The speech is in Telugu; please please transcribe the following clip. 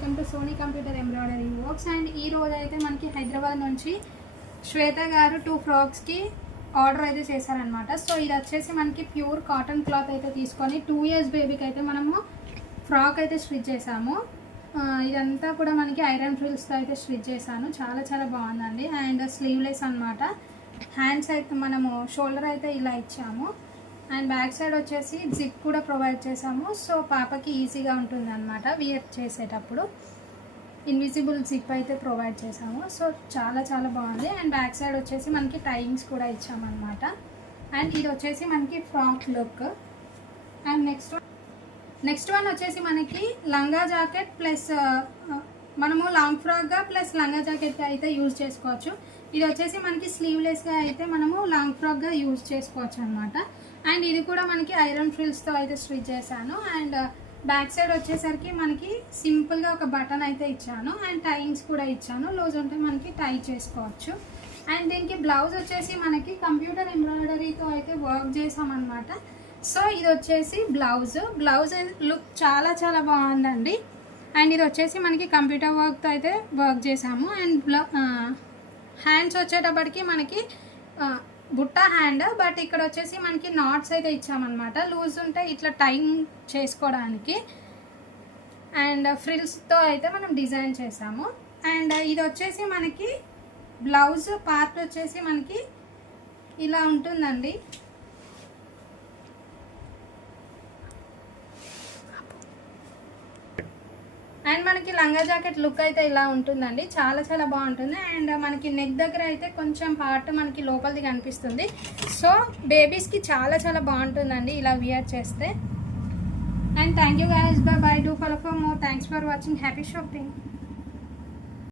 Welcome to Sony computer embroidery works. And ఈ రోజు అయితే మనకి హైదరాబాద్ నుంచి శ్వేత గారు 2 ఫ్రాక్స్కి ఆర్డర్ అయితే చేశారనమాట. సో ఇది వచ్చేసి మనకి ప్యూర్ కాటన్ క్లాత్ అయితే తీసుకొని 2 years బేబీకి అయితే మనము ఫ్రాక్ అయితే స్టిచ్ చేసాము. ఇదంతా కూడా మనకి ఐరన్ ఫ్రిల్స్తో అయితే స్టిచ్ చేశాను. చాలా చాలా బాగుందండి. అండ్ స్లీవ్లెస్ అనమాట. హ్యాండ్స్ అయితే మనము షోల్డర్ అయితే ఇలా ఇచ్చాము. అండ్ బ్యాక్ సైడ్ వచ్చేసి జిప్ కూడా ప్రొవైడ్ చేసాము. సో పాపకి ఈజీగా ఉంటుంది అనమాట వియర్ చేసేటప్పుడు. ఇన్విజిబుల్ జిప్ అయితే ప్రొవైడ్ చేసాము. సో చాలా చాలా బాగుంది. అండ్ బ్యాక్ సైడ్ వచ్చేసి మనకి టైయింగ్స్ కూడా ఇచ్చామన్నమాట. అండ్ ఇది వచ్చేసి మనకి frock look. And next one వచ్చేసి మనకి లంగా జాకెట్ ప్లస్ మనము లాంగ్ ఫ్రాక్గా ప్లస్ లంగా జాకెట్గా అయితే యూజ్ చేసుకోవచ్చు. ఇది వచ్చేసి మనకి స్లీవ్లెస్గా అయితే మనము లాంగ్ ఫ్రాక్గా యూజ్ చేసుకోవచ్చు అనమాట. అండ్ ఇది కూడా మనకి ఐరన్ ఫ్రిల్స్తో అయితే స్టిచ్ చేశాను. అండ్ బ్యాక్ సైడ్ వచ్చేసరికి మనకి సింపుల్గా ఒక బటన్ అయితే ఇచ్చాను. అండ్ టైయింగ్స్ కూడా ఇచ్చాను. లూజ్ ఉంటే మనకి టై చేసుకోవచ్చు. అండ్ దీనికి బ్లౌజ్ వచ్చేసి మనకి కంప్యూటర్ ఎంబ్రాయిడరీతో అయితే వర్క్ చేసామన్నమాట. సో ఇది వచ్చేసి బ్లౌజ్ లుక్ చాలా చాలా బాగుందండి. అండ్ ఇది వచ్చేసి మనకి కంప్యూటర్ వర్క్తో అయితే వర్క్ చేసాము. అండ్ హ్యాండ్స్ వచ్చేటప్పటికి మనకి బుట్ట హ్యాండ్, బట్ ఇక్కడ వచ్చేసి మనకి నాట్స్ అయితే ఇచ్చామన్నమాట. లూజ్ ఉంటే ఇట్లా టైయింగ్ చేసుకోవడానికి. అండ్ ఫ్రిల్స్తో అయితే మనం డిజైన్ చేసాము. అండ్ ఇది వచ్చేసి మనకి బ్లౌజ్ పార్ట్ వచ్చేసి మనకి ఇలా ఉంటుందండి. అండ్ మనకి లంగా జాకెట్ లుక్ అయితే ఇలా ఉంటుందండి. చాలా చాలా బాగుంటుంది. అండ్ మనకి నెక్ దగ్గర అయితే కొంచెం పార్ట్ మనకి లోపలిది కనిపిస్తుంది. సో బేబీస్కి చాలా చాలా బాగుంటుందండి ఇలా వియర్ చేస్తే. And thank you guys, by by, do follow for more. Thanks for watching. Happy shopping.